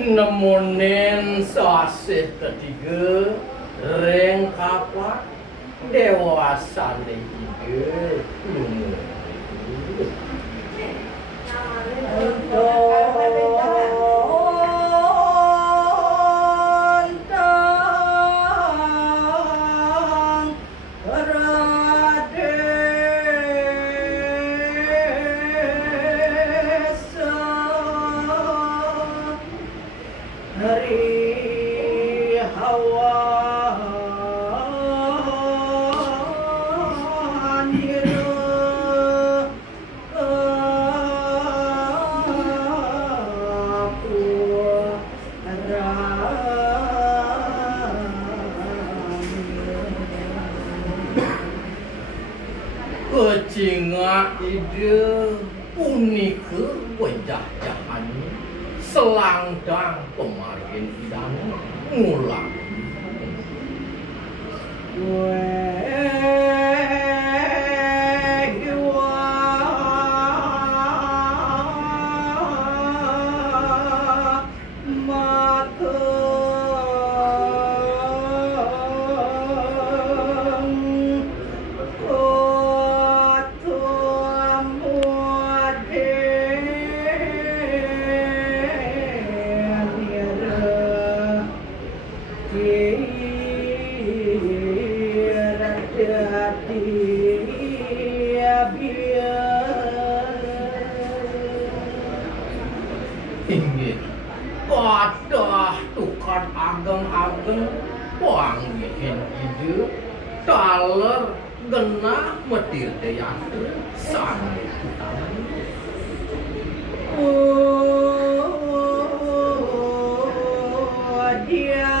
nemunin sasih ketiga ring kapan dewasa tiga lumur Hari hawa niru aku kecinga ide unik wajah jahan selangdang pemain idang ngulang inggih kadah tukar ageng-ageng panggihin ide taler genah metir teater sane utama dia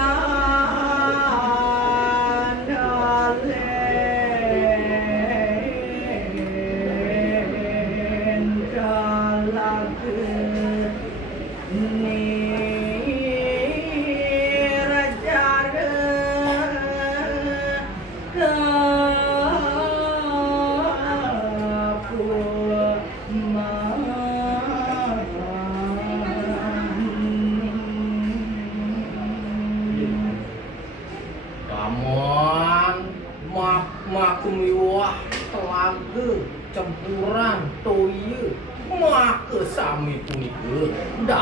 makumiwah telaga campuran toye mak sami punika